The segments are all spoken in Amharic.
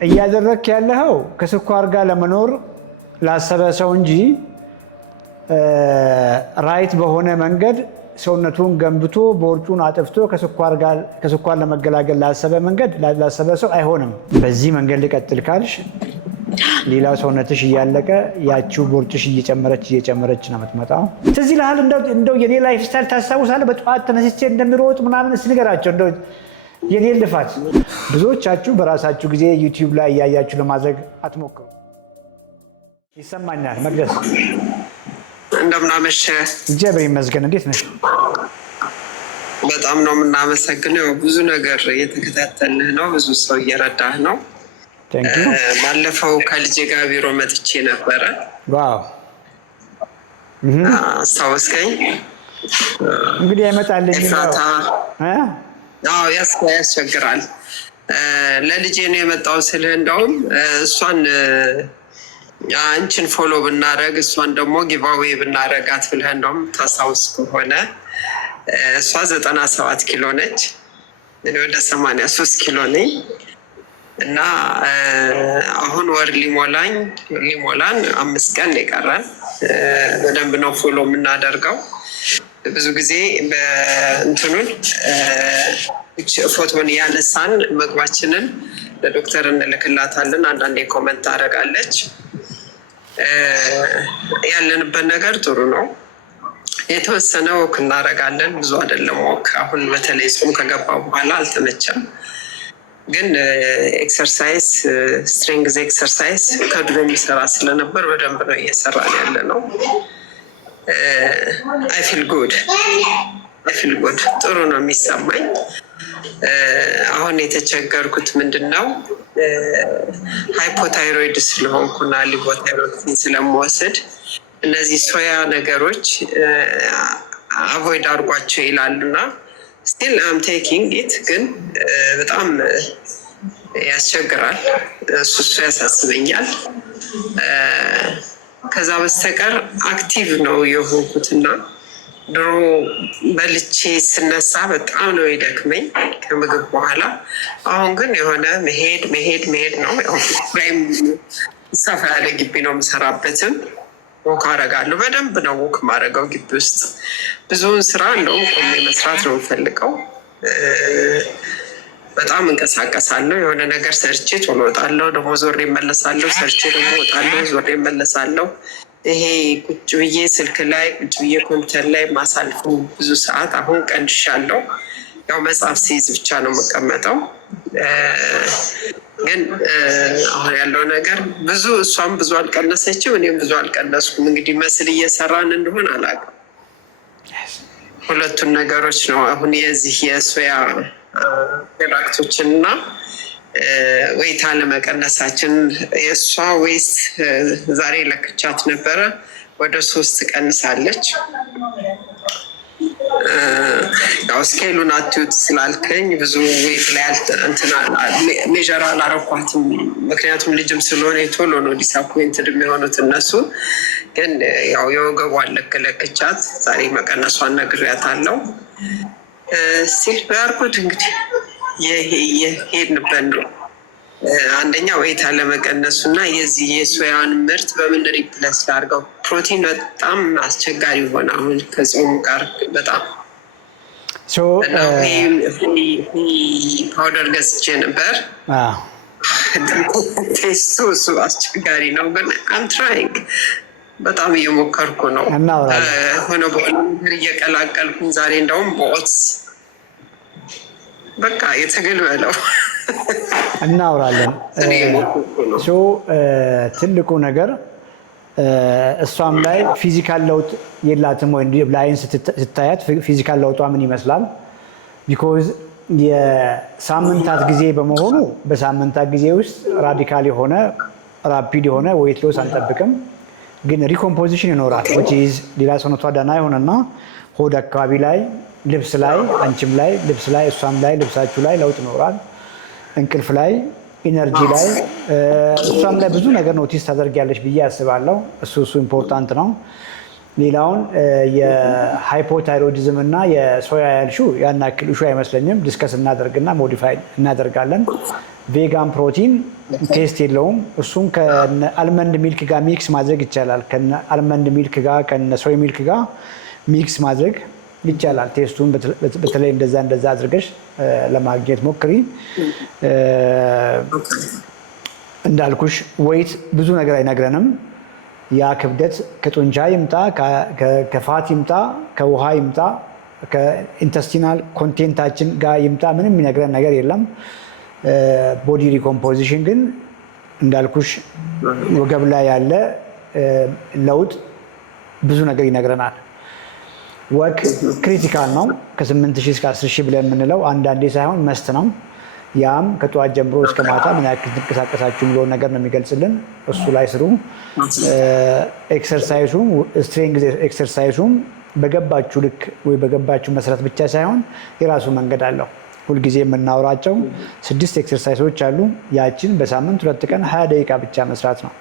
እያደረክ ያለኸው ከስኳር ጋር ለመኖር ላሰበ ሰው እንጂ ራይት በሆነ መንገድ ሰውነቱን ገንብቶ ቦርጩን አጥፍቶ ከስኳር ለመገላገል ላሰበ መንገድ ላሰበ ሰው አይሆንም። በዚህ መንገድ ልቀጥል ካልሽ ሌላ ሰውነትሽ እያለቀ ያቺው ቦርጭሽ እየጨመረች ነው የምትመጣው። ትዝ ይልሃል እንደው የኔ ላይፍ ስታይል ታስታውሳለህ? በጠዋት ተነስቼ እንደሚሮጥ ምናምን እስንገራቸው እንደው የኔ ልፋት። ብዙዎቻችሁ በራሳችሁ ጊዜ ዩቲዩብ ላይ እያያችሁ ለማድረግ አትሞክሩ። ይሰማኛል። መቅደስ እንደምን አመሸህ? እግዚአብሔር ይመስገን። እንዴት ነሽ? በጣም ነው የምናመሰግነው። ብዙ ነገር እየተከታተልህ ነው። ብዙ ሰው እየረዳህ ነው። ባለፈው ከልጄ ጋር ቢሮ መጥቼ ነበረ። ዋው አስታወስከኝ? እንግዲህ አይመጣልኝ ያስቸግራል። ለልጄ ነው የመጣው ስልህ እንደውም እሷን አንቺን ፎሎ ብናረግ እሷን ደግሞ ጊቫዌይ ብናረጋት ብለህ እንደውም ታስታውስ ከሆነ እሷ 97 ኪሎ ነች፣ እኔ ወደ 83 ኪሎ ነኝ እና አሁን ወር ሊሞላን 5 ቀን የቀረን። በደንብ ነው ፎሎ የምናደርገው። ብዙ ጊዜ በእንትኑን ፎቶን እያነሳን ምግባችንን ለዶክተር እንልክላታለን። አንዳንዴ ኮመንት ታደርጋለች። ያለንበት ነገር ጥሩ ነው። የተወሰነ ወክ እናደርጋለን፣ ብዙ አይደለም ወክ። አሁን በተለይ ጾም ከገባ በኋላ አልተመቸም፣ ግን ኤክሰርሳይዝ ስትሬንግዝ ኤክሰርሳይዝ ከድሮ የሚሰራ ስለነበር በደንብ ነው እየሰራን ያለ ነው። አይ ፊል ጉድ ጥሩ ነው የሚሰማኝ። አሁን የተቸገርኩት ምንድን ነው ሃይፖታይሮይድ ስለሆንኩና ሊቮታይሮክሲን ስለምወስድ እነዚህ ሶያ ነገሮች አቮይድ አድርጓቸው ይላሉና ስቲል አም ቴኪንግ ኢት፣ ግን በጣም ያስቸግራል። እሱ ያሳስበኛል። ከዛ በስተቀር አክቲቭ ነው የሆንኩትና ድሮ በልቼ ስነሳ በጣም ነው ይደክመኝ ከምግብ በኋላ። አሁን ግን የሆነ መሄድ ነው። ወይም ሰፋ ያለ ግቢ ነው የምሰራበትም ወክ አደርጋለሁ። በደንብ ነው ወክ ማድረገው ግቢ ውስጥ። ብዙውን ስራ እንደውም ቆሜ መስራት ነው የምፈልገው። በጣም እንቀሳቀሳለሁ። የሆነ ነገር ሰርቼ ቶሎ እወጣለሁ፣ ደግሞ ዞሬ እመለሳለሁ። ሰርቼ ደግሞ እወጣለሁ፣ ዞሬ እመለሳለሁ። ይሄ ቁጭ ብዬ ስልክ ላይ ቁጭ ብዬ ኮምፒውተር ላይ ማሳልፉ ብዙ ሰዓት አሁን ቀንሻለሁ። ያው መጽሐፍ ሲይዝ ብቻ ነው የምቀመጠው። ግን አሁን ያለው ነገር እሷም ብዙ አልቀነሰችም፣ እኔም ብዙ አልቀነስኩም። እንግዲህ መስል እየሰራን እንደሆን አላውቅም። ሁለቱን ነገሮች ነው አሁን የዚህ የሶያ ፕሮዳክቶችን እና ወይታ ለመቀነሳችን የእሷ ወይስ ዛሬ ለክቻት ነበረ ወደ 3 ቀንሳለች። ያው ስኬሉን አትዩት ስላልከኝ ብዙ ወይት ላይ ሜዥር አላረኳትም። ምክንያቱም ልጅም ስለሆነ ቶሎ ነው ዲስአፖይንትድ የሚሆኑት እነሱ። ግን ያው የወገቧን ለክቻት ዛሬ መቀነሷን ነግሬያታለሁ። ስቲል በያርኩት እንግዲህ የሄድንበት ነው። አንደኛ ወይታ ለመቀነሱ እና የዚህ የሶያን ምርት በምን ሪፕለስ ላድርገው። ፕሮቲን በጣም አስቸጋሪ ሆነ አሁን ከጾሙ ጋር በጣም ፓውደር ገዝቼ ነበር። ቴስቱ እሱ አስቸጋሪ ነው፣ ግን አም ትራይንግ በጣም እየሞከርኩ ነው። ሆነ በሆነ ነገር እየቀላቀልኩኝ ዛሬ እንደውም በኦትስ በቃ የትግል በለው እናውራለን። ትልቁ ነገር እሷም ላይ ፊዚካል ለውጥ የላትም ወይ? ላይን ስታያት ፊዚካል ለውጧ ምን ይመስላል? ቢኮዝ የሳምንታት ጊዜ በመሆኑ በሳምንታት ጊዜ ውስጥ ራዲካል የሆነ ራፒድ የሆነ ዌይት ሎስ አንጠብቅም፣ ግን ሪኮምፖዚሽን ይኖራል። ሌላ ሰውነቷ ደህና የሆነና ሆድ አካባቢ ላይ፣ ልብስ ላይ፣ አንቺም ላይ፣ ልብስ ላይ፣ እሷም ላይ፣ ልብሳችሁ ላይ ለውጥ ይኖራል። እንቅልፍ ላይ፣ ኢነርጂ ላይ፣ እሷም ላይ ብዙ ነገር ኖቲስ ታደርጊያለሽ ብዬ አስባለሁ። እሱ ኢምፖርታንት ነው። ሌላውን የሃይፖታይሮይዲዝም እና የሶያ ያልሺው ያን ያክል ኢሹ አይመስለኝም። ዲስከስ እናደርግና ሞዲፋይ እናደርጋለን። ቬጋን ፕሮቲን ቴስት የለውም። እሱም ከአልመንድ ሚልክ ጋር ሚክስ ማድረግ ይቻላል። ከአልመንድ ሚልክ ጋር ከሶይ ሚልክ ጋር ሚክስ ማድረግ ይቻላል። ቴስቱን በተለይ እንደዛ አድርገሽ ለማግኘት ሞክሪ። እንዳልኩሽ ወይት ብዙ ነገር አይነግረንም። ያ ክብደት ከጡንቻ ይምጣ፣ ከፋት ይምጣ፣ ከውሃ ይምጣ፣ ከኢንተስቲናል ኮንቴንታችን ጋር ይምጣ ምንም የሚነግረን ነገር የለም። ቦዲ ሪኮምፖዚሽን ግን እንዳልኩሽ ወገብ ላይ ያለ ለውጥ ብዙ ነገር ይነግረናል። ወክ ክሪቲካል ነው። ከ8,000 እስከ 10,000 ብለን የምንለው አንዳንዴ ሳይሆን መስት ነው። ያም ከጠዋት ጀምሮ እስከ ማታ ምን ያክል ትንቀሳቀሳችሁ የሚለውን ነገር ነው የሚገልጽልን። እሱ ላይ ስሩ። ኤክሰርሳይሱም ስትሬንግዝ ኤክሰርሳይሱም በገባችሁ ልክ ወይ በገባችሁ መሰረት ብቻ ሳይሆን የራሱ መንገድ አለው። ሁልጊዜ የምናወራቸው 6 ኤክሰርሳይሶች አሉ። ያችን በሳምንት 2 ቀን 20 ደቂቃ ብቻ መስራት ነው።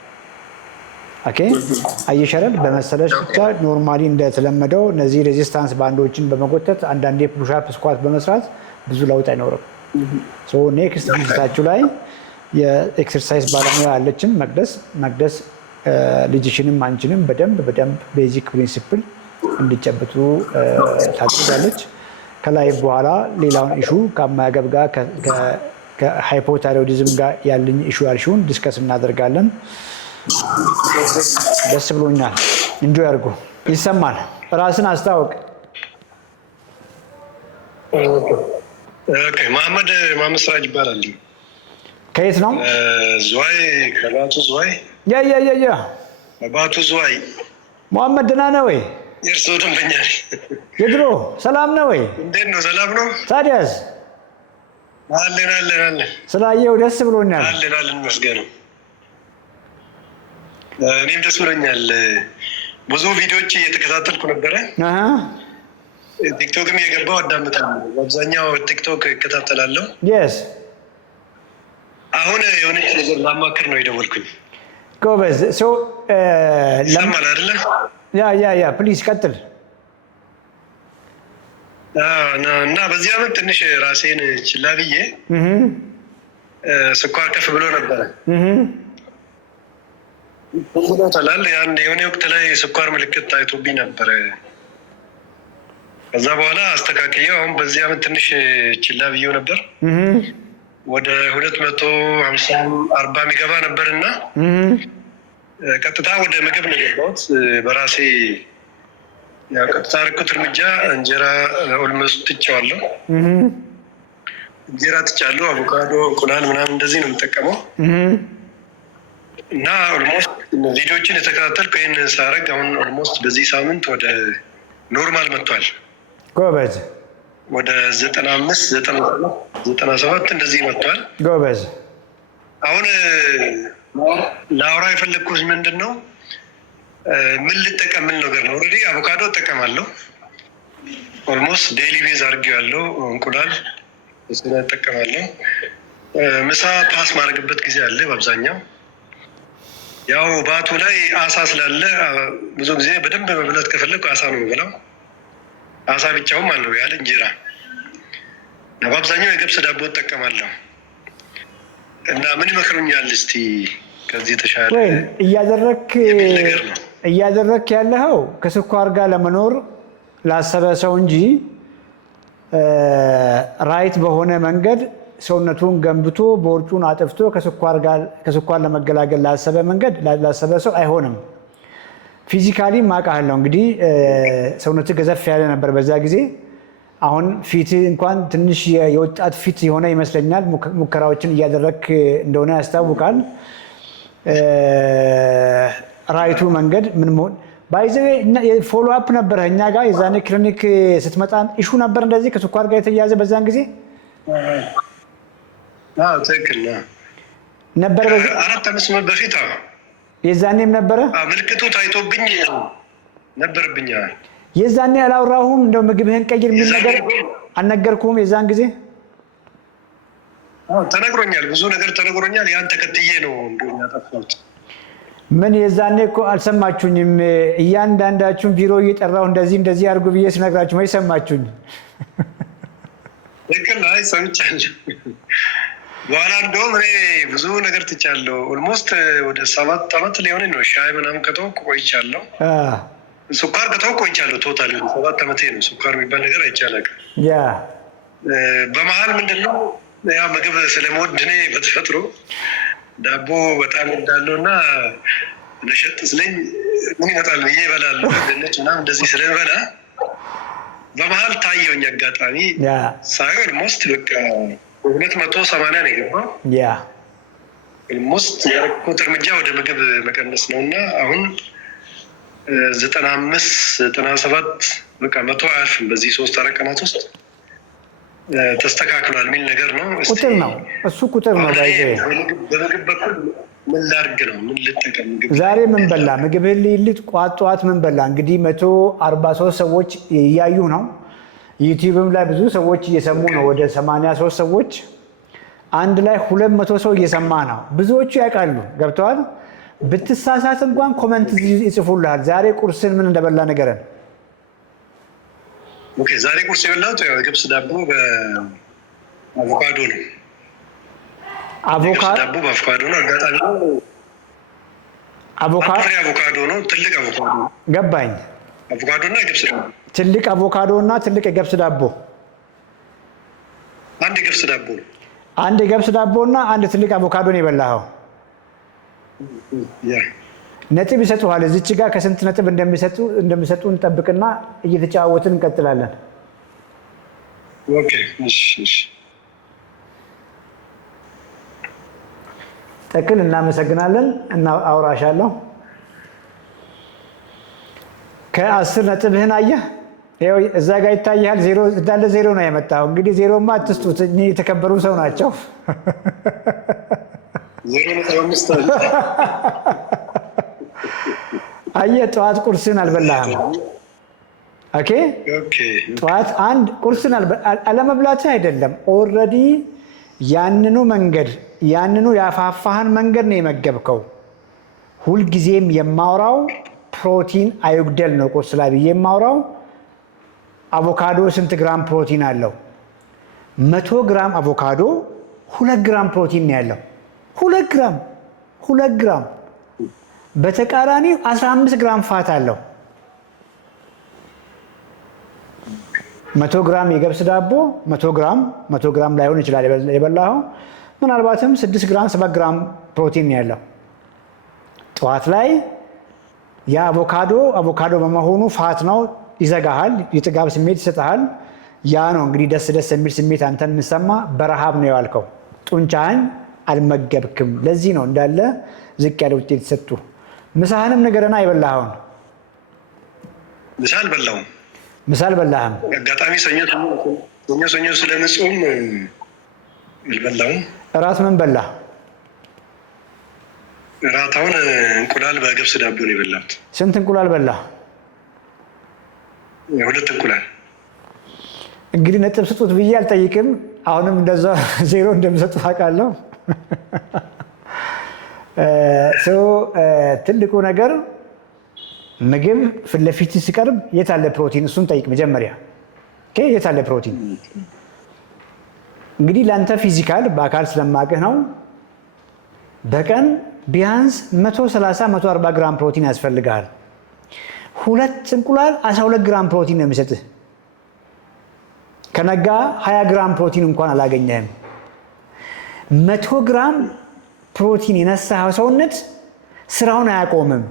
ኦኬ አየሸረል በመሰለሽ ብቻ ኖርማሊ እንደተለመደው እነዚህ ሬዚስታንስ ባንዶችን በመጎተት አንዳንዴ ፑሽ አፕ ስኳት በመስራት ብዙ ለውጥ አይኖርም። ሶ ኔክስት ቪዚታችሁ ላይ የኤክሰርሳይዝ ባለሙያ ያለችን መቅደስ ልጅሽንም አንቺንም በደንብ ቤዚክ ፕሪንሲፕል እንዲጨብጡ ታግዛለች። ከላይ በኋላ ሌላውን ኢሹ ከአመጋገብ ጋር ከሃይፖታይሮይዲዝም ጋር ያለኝ ኢሹ ያልሽውን ዲስከስ እናደርጋለን። ደስ ብሎኛል። እንጆ ያርጉ። ይሰማል። ራስን አስታውቅ። መሐመድ ስራጅ ይባላል። ከየት ነው? ዝዋይ። ከባቱ ዝዋይ። ያ ባቱ ዝዋይ። መሐመድ ደህና ነህ ወይ? የእርስዎ ደንበኛ ነኝ። የድሮ ሰላም ነው ወይ? እንዴት ነው? ሰላም ነው። ታዲያስ? አለን። ስላየው ደስ ብሎኛል። አለን ይመስገነው። እኔም ደስ ብሎኛል። ብዙ ቪዲዮዎች እየተከታተልኩ ነበረ። ቲክቶክም የገባው አዳምጣለሁ። በአብዛኛው ቲክቶክ እከታተላለሁ። አሁን የሆነች ነገር ላማክር ነው የደወልኩኝ። ጎበዝ። ይሰማል አይደለ? ያ ፕሊዝ ቀጥል። እና በዚህ ዓመት ትንሽ ራሴን ችላ ብዬ ስኳር ከፍ ብሎ ነበረ። ታላል የሆነ ወቅት ላይ ስኳር ምልክት ታይቶብኝ ነበረ። ከዛ በኋላ አስተካክየው አሁን በዚህ ዓመት ትንሽ ችላ ብዬው ነበር። ወደ 250-40 የሚገባ ነበር እና ቀጥታ ወደ ምግብ ነው የገባሁት። በራሴ ቀጥታ ርኩት እርምጃ እንጀራ ኦልሞስት ትቼዋለሁ። እንጀራ ትቻለሁ። አቮካዶ፣ እንቁላል ምናምን እንደዚህ ነው የምጠቀመው እና ኦልሞስት ቪዲዮችን የተከታተልኩ ይህን ሳረግ አሁን ኦልሞስት በዚህ ሳምንት ወደ ኖርማል መጥቷል። ጎበዝ። ወደ 95-97 እንደዚህ መጥቷል። ጎበዝ። አሁን ለአውራ የፈለግኩት ምንድን ነው ምን ልጠቀም ምን ነገር ነው። ኦልሬዲ አቮካዶ እጠቀማለሁ። ኦልሞስት ዴይሊ ቤዝ አድርጌዋለሁ። እንቁላል እጠቀማለሁ። ምሳ ፓስ ማድረግበት ጊዜ አለ። በአብዛኛው ያው ባቱ ላይ አሳ ስላለ ብዙ ጊዜ በደንብ መብላት ከፈለግኩ አሳ ነው የምበላው። አሳ ብቻውም አለው ያለ እንጀራ እና በአብዛኛው የገብስ ዳቦ እጠቀማለሁ። እና ምን ይመክሩኛል እስቲ ከዚህ የተሻለ እያደረክ ያለኸው ከስኳር ጋር ለመኖር ላሰበ ሰው እንጂ ራይት በሆነ መንገድ ሰውነቱን ገንብቶ ቦርጩን አጥፍቶ ከስኳር ለመገላገል ላሰበ ሰው አይሆንም። ፊዚካሊ ማውቃለሁ እንግዲህ ሰውነት ገዘፍ ያለ ነበር በዛ ጊዜ። አሁን ፊት እንኳን ትንሽ የወጣት ፊት የሆነ ይመስለኛል። ሙከራዎችን እያደረክ እንደሆነ ያስታውቃል። ራይቱ መንገድ ምን መሆን ባይዘ ፎሎ አፕ ነበረ እኛ ጋር የዛኔ ክሊኒክ ስትመጣ ኢሹ ነበር እንደዚህ ከስኳር ጋር የተያያዘ በዛን ጊዜ ትክክል ነበር። 4-5 ዓመት በፊት የዛኔም ነበረ ምልክቱ ታይቶብኝ ነበርብኝ። የዛኔ አላወራሁም እንደው ምግብህን ቀይር የሚል ነገር አልነገርኩም የዛን ጊዜ? ተነግሮኛል፣ ብዙ ነገር ተነግሮኛል። ያን ተከትዬ ነው እንደውም ያጠፋሁት። ምን የዛኔ እኮ አልሰማችሁኝም። እያንዳንዳችሁን ቢሮ እየጠራሁ እንደዚህ አድርጉ ብዬ ስነግራችሁ ወይ ሰማችሁኝ? ልክ ነህ። ሰምቻለሁ። በኋላ እንደውም እኔ ብዙ ነገር ትቻለሁ። ኦልሞስት ወደ 7 ዓመት ሊሆን ነው ሻይ ምናምን ከተውኩ ቆይቻለሁ። ስኳር ከተውኩ ቆይቻለሁ። ቶታል 7 ዓመቴ ነው። ስኳር የሚባል ነገር አይቻልም። በመሀል ምንድነው ያ ምግብ ስለምወድ እኔ በተፈጥሮ ዳቦ በጣም እንዳለው እና ለሸጥ ስለኝ ምን ይመጣል ብዬ እበላለሁ። ድንች ምናምን እንደዚህ ስለበላ በመሀል ታየውኝ አጋጣሚ ሳይሆን ኦልሞስት በቃ 280 ነው የገባው። ኦልሞስት ያደረኩት እርምጃ ወደ ምግብ መቀነስ ነው እና አሁን 95 97 በቃ 100 አያልፍም በዚህ 3-4 ቀናት ውስጥ ተስተካክሏል የሚል ነገር ነው። ቁጥር ነው እሱ ቁጥር ነው። በምግብ በኩል ምን ላድርግ ነው? ምን ልጠቀም? ዛሬ ምን በላ? ምግብህን ልይልት ቋጧት ምን በላ? እንግዲህ 143 ሰዎች እያዩ ነው። ዩቲዩብም ላይ ብዙ ሰዎች እየሰሙ ነው። ወደ 83 ሰዎች አንድ ላይ 200 ሰው እየሰማ ነው። ብዙዎቹ ያውቃሉ። ገብተዋል። ብትሳሳት እንኳን ኮመንት ይጽፉልሃል። ዛሬ ቁርስን ምን እንደበላ ነገረን። ኦኬ፣ ዛሬ ቁርስ የበላሁት የገብስ ዳቦ በአቮካዶ ነው። ዳቦ በአቮካዶ ነው። አጋጣሚ አቮካዶ ነው። ትልቅ አቮካዶ ገባኝ። አቮካዶ እና የገብስ ዳቦ ትልቅ አቮካዶ እና ትልቅ የገብስ ዳቦ አንድ የገብስ ዳቦ አንድ የገብስ ዳቦ እና አንድ ትልቅ አቮካዶ ነው የበላኸው። ነጥብ ይሰጡሃል። እዚች ጋር ከስንት ነጥብ እንደሚሰጡ እንጠብቅና እየተጫወትን እንቀጥላለን። ኦኬ፣ እሺ፣ እሺ። ጠቅል እናመሰግናለን እና አውራሻለሁ። ከ10 ነጥብህን አየህ፣ ይኸው እዛ ጋር ይታያል። ዜሮ እንዳለ ዜሮ ነው የመጣው። እንግዲህ ዜሮማ አትስጡት፣ የተከበሩ ሰው ናቸው። አየህ፣ ጠዋት ቁርስን አልበላህም። ኦኬ፣ ጠዋት አንድ ቁርስን አለመብላትህ አይደለም፣ ኦልሬዲ ያንኑ መንገድ ያንኑ ያፋፋህን መንገድ ነው የመገብከው። ሁልጊዜም የማውራው ፕሮቲን አይጉደል ነው። ቁርስ ላይ ብዬ የማውራው አቮካዶ ስንት ግራም ፕሮቲን አለው? 100 ግራም አቮካዶ 2 ግራም ፕሮቲን ነው ያለው። 2 ግራም በተቃራኒ 15 ግራም ፋት አለው። 100 ግራም የገብስ ዳቦ 100 ግራም ላይሆን ይችላል የበላኸው፣ ምናልባትም 6 ግራም 7 ግራም ፕሮቲን ያለው። ጠዋት ላይ የአቮካዶ በመሆኑ ፋት ነው፣ ይዘጋሃል፣ የጥጋብ ስሜት ይሰጥሃል። ያ ነው እንግዲህ ደስ የሚል ስሜት አንተን የምሰማ። በረሃብ ነው የዋልከው፣ ጡንቻህን አልመገብክም። ለዚህ ነው እንዳለ ዝቅ ያለ ውጤት ሰጡ። ምሳህንም ንገረና የበላኸውን። ምሳ አልበላሁም። ምሳ አልበላህም? አጋጣሚ ሰኞ ስለምጾም አልበላሁም። እራት ምን በላ? እራት አሁን እንቁላል በገብስ ዳቦ ነው የበላሁት። ስንት እንቁላል በላ? 2 እንቁላል። እንግዲህ ነጥብ ስጡት ብዬ አልጠይቅም። አሁንም እንደዛ ዜሮ እንደሚሰጡ አውቃለሁ። ትልቁ ነገር ምግብ ፊት ለፊት ሲቀርብ የት አለ ፕሮቲን? እሱን ጠይቅ መጀመሪያ። የት አለ ፕሮቲን? እንግዲህ ለአንተ ፊዚካል በአካል ስለማቅህ ነው። በቀን ቢያንስ 130-140 ግራም ፕሮቲን ያስፈልጋል። 2 እንቁላል 12 ግራም ፕሮቲን ነው የሚሰጥህ። ከነጋ 20 ግራም ፕሮቲን እንኳን አላገኘህም። 100 ግራም ፕሮቲን የነሳኸው ሰውነት ስራውን አያቆምም።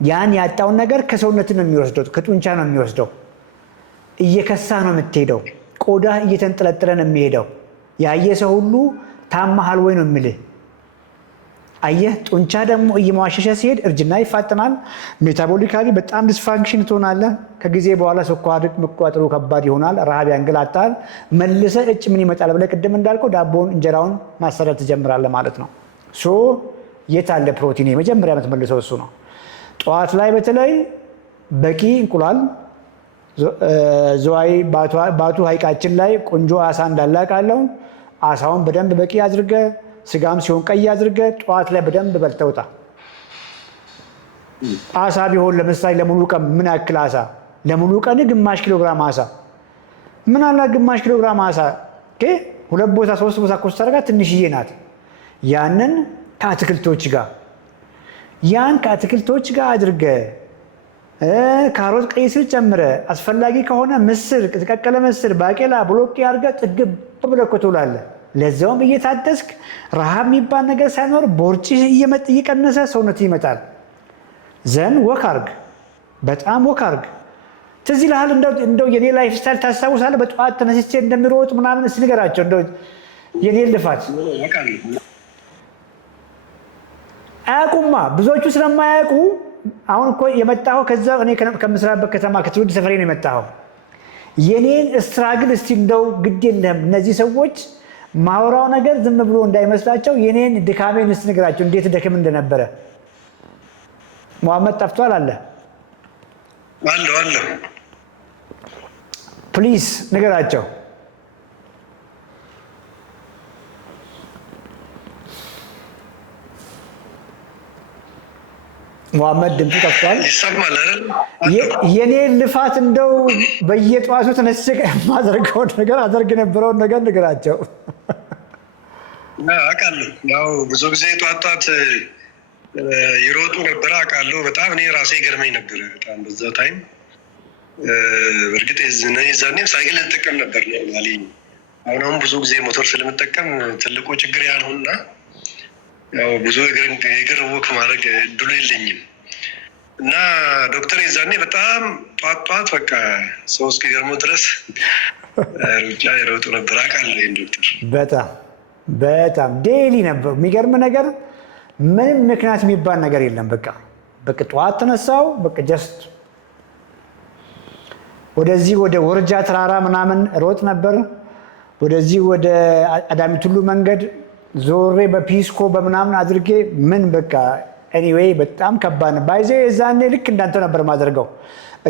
ያን ያጣውን ነገር ከሰውነት ነው የሚወስደው፣ ከጡንቻ ነው የሚወስደው። እየከሳ ነው የምትሄደው። ቆዳ እየተንጠለጠለ ነው የሚሄደው። ያየ ሰው ሁሉ ታማሃል ወይ ነው የሚልህ። አየህ፣ ጡንቻ ደግሞ እየመዋሸሸ ሲሄድ እርጅና ይፋጠናል። ሜታቦሊካሊ በጣም ዲስፋንክሽን ትሆናለህ። ከጊዜ በኋላ ስኳር መቋጠሩ ከባድ ይሆናል። ረሃብ ያንገላታል። መልሰህ ምን ይመጣል ብለህ ቅድም እንዳልከው ዳቦውን እንጀራውን ማሰራት ትጀምራለህ ማለት ነው። የት አለ ፕሮቲን? መጀመሪያ የምትመልሰው እሱ ነው። ጠዋት ላይ በተለይ በቂ እንቁላል፣ ዝዋይ ባቱ ሐይቃችን ላይ ቆንጆ አሳ እንዳለ አውቃለሁ። አሳውን በደንብ በቂ አድርገህ፣ ስጋም ሲሆን ቀይ አድርገህ ጠዋት ላይ በደንብ በልተህ ውጣ። አሳ ቢሆን ለምሳሌ ለሙሉ ቀን ምን ያክል አሳ? ለሙሉ ቀን ግማሽ ኪሎ ግራም አሳ። ምን አለ ግማሽ ኪሎ ግራም አሳ 2 ቦታ 3 ቦታ እኮ ስታደርጋ ትንሽዬ ናት። ያንን ከአትክልቶች ጋር ጋር አድርገህ ካሮት፣ ቀይ ስር ጨምረህ አስፈላጊ ከሆነ ምስር፣ የተቀቀለ ምስር፣ ባቄላ፣ ብሎቄ አድርገህ ጥግብ ብለህ እኮ ትውላለህ። ለዛውም እየታደስክ ረሃብ የሚባል ነገር ሳይኖር ቦርጭ እየቀነሰ ሰውነት ይመጣል። ዘን ወክ አርግ፣ በጣም ወክ አርግ። ትዝ ይልሃል እንደው የኔ ላይፍ ስታይል ታስታውሳለህ? በጠዋት ተነስቼ እንደሚሮጥ ምናምን እስኪ ንገራቸው እንደው የኔ ልፋት አያውቁማ። ብዙዎቹ ስለማያውቁ አሁን እኮ የመጣኸው ከዛ እኔ ከምስራበት ከተማ ከትውልድ ሰፈሬ ነው የመጣኸው። የኔን ስትራግል እስቲ እንደው ግድ የለህም እነዚህ ሰዎች ማውራው ነገር ዝም ብሎ እንዳይመስላቸው የኔን ድካሜን እስቲ ንገራቸው፣ እንዴት ደክም እንደነበረ። መሐመድ ጠፍቷል አለ አለ ፕሊዝ ንገራቸው። መሐመድ ድምፁ ጠፍቷል። ይሰማል አይደል? የኔ ልፋት እንደው በየጠዋቱ ተነስቼ የማደርገውን ነገር አደርግ የነበረውን ነገር ንገራቸው። አውቃለሁ። ያው ብዙ ጊዜ ጧት ይሮጡ ነበር አውቃለሁ። በጣም እኔ ራሴ ገርመኝ ነበር በጣም በዛ ታይም። እርግጥ ዛኔም ሳይክል እንጠቀም ነበር ኖርማሊ። አሁን ብዙ ጊዜ ሞተር ስለምጠቀም ትልቁ ችግር ያ ነውና ያው ብዙ የእግር ወክ ማድረግ እድሉ የለኝም እና ዶክተር የዛኔ በጣም ጧት በቃ ሰው እስኪገርመው ድረስ ሩጫ ይሮጡ ነበር አውቃለሁ። ዶክተር በጣም ዴይሊ ነበር። የሚገርም ነገር ምንም ምክንያት የሚባል ነገር የለም። በቃ ጠዋት ተነሳው በቃ ጀስት ወደዚህ ወደ ወርጃ ተራራ ምናምን ሮጥ ነበር። ወደዚህ ወደ አዳሚ ቱሉ መንገድ ዞሬ በፒስኮ በምናምን አድርጌ ምን በቃ ኤኒዌይ በጣም ከባድ ነው። ባይዘ የዛኔ ልክ እንዳንተ ነበር ማደርገው።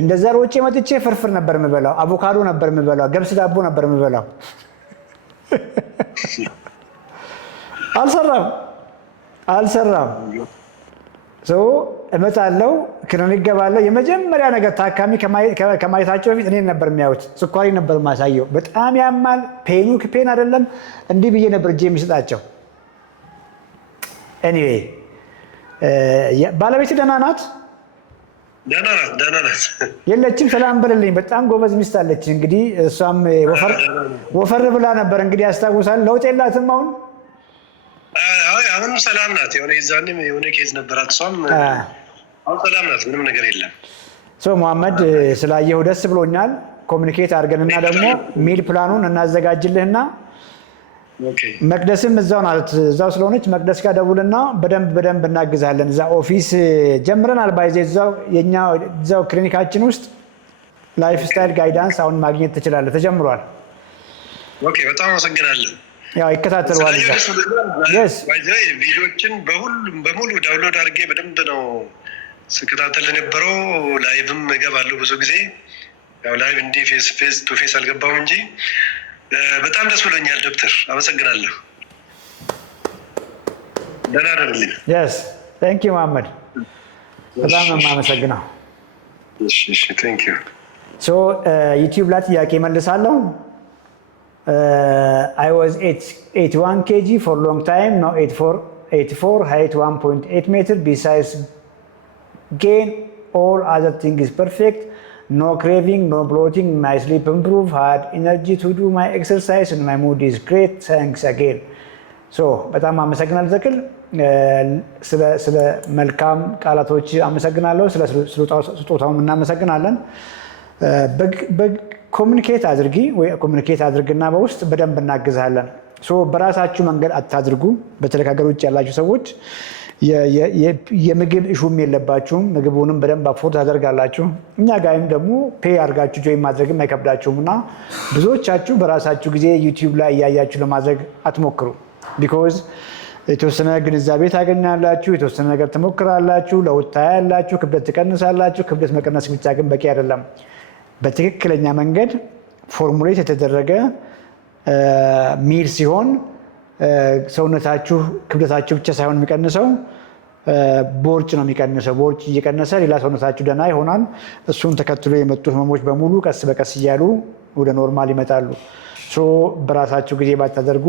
እንደዛ ሮጬ መጥቼ ፍርፍር ነበር የምበላው፣ አቮካዶ ነበር የምበላው፣ ገብስ ዳቦ ነበር የምበላው። አልሰራም። እመጣለሁ፣ ክሊኒክ ገባለሁ። የመጀመሪያ ነገር ታካሚ ከማየታቸው በፊት እኔን ነበር የሚያዩት። ስኳሪ ነበር ማሳየው። በጣም ያማል። ፔን አይደለም እንዲህ ብዬ ነበር እጄ የሚሰጣቸው። ኤኒዌይ ባለቤት ደህና ናት? ደህና ናት። የለችም? ሰላም በልልኝ። በጣም ጎበዝ ሚስት አለች። እንግዲህ እሷም ወፈር ብላ ነበር እንግዲህ ያስታውሳል። ለውጥ የላትም አሁን? አሁንም ሰላም ናት። የሆነ ኬዝ ነበራት እሷም አሁን ሰላም ናት። ምንም ነገር የለም። መሐመድ ስላየሁ ደስ ብሎኛል። ኮሚኒኬት አድርገንና ደግሞ ሚል ፕላኑን እናዘጋጅልህና መቅደስም እዛው ስለሆነች መቅደስ ጋር ደውልና በደንብ እናግዛለን። እዛ ኦፊስ ጀምረናል። ባይዜ እዛው ክሊኒካችን ውስጥ ላይፍ ስታይል ጋይዳንስ አሁን ማግኘት ትችላለህ። ተጀምሯል። በጣም አመሰግናለሁ። ያው ይከታተሉዋል። ቪዲዮችን በሙሉ ዳውንሎድ አድርጌ በደንብ ነው ስከታተል የነበረው። ላይቭም እገባለሁ ብዙ ጊዜ። ያው ላይቭ እንዲህ ፌስ ቱ ፌስ አልገባም እንጂ በጣም ደስ ብሎኛል ዶክተር፣ አመሰግናለሁ። ደህና አይደለም? የስ ቴንክ ዩ መሐመድ፣ በጣም ነው የማመሰግነው። ቴንክ ዩ። ዩቲዩብ ላይ ጥያቄ መልሳለሁ። I was 81 kg for a long time, now 84, height 1.8 meter. Besides gain, all other things is perfect. No craving, no bloating, my sleep improved, had energy to do my exercise and my mood is great. Thanks again. በጣም አመሰግናለሁ ዘክል። ስለ መልካም ቃላቶች አመሰግናለሁ። ስለ ስጦታውም እናመሰግናለን። ኮሚኒኬት አድርግና በውስጥ በደንብ እናግዛለን። በራሳችሁ መንገድ አታድርጉ። በተለይ ከሀገር ውጭ ያላችሁ ሰዎች የምግብ እሹም የለባችሁም። ምግቡንም በደንብ አፎርድ ታደርጋላችሁ። እኛ ጋርም ደግሞ ፔይ አድርጋችሁ ጆይን ማድረግም አይከብዳችሁም እና ብዙዎቻችሁ በራሳችሁ ጊዜ ዩቲዩብ ላይ እያያችሁ ለማድረግ አትሞክሩ። ቢኮዝ የተወሰነ ግንዛቤ ታገኛላችሁ፣ የተወሰነ ነገር ትሞክራላችሁ፣ ለውጥ ታያላችሁ፣ ክብደት ትቀንሳላችሁ። ክብደት መቀነስ ብቻ ግን በቂ አይደለም። በትክክለኛ መንገድ ፎርሙሌት የተደረገ ሚል ሲሆን ሰውነታችሁ ክብደታችሁ ብቻ ሳይሆን የሚቀንሰው ቦርጭ ነው የሚቀንሰው። ቦርጭ እየቀነሰ ሌላ ሰውነታችሁ ደህና ይሆናል። እሱን ተከትሎ የመጡ ህመሞች በሙሉ ቀስ በቀስ እያሉ ወደ ኖርማል ይመጣሉ። በራሳችሁ ጊዜ ባታደርጉ